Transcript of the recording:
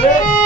bien.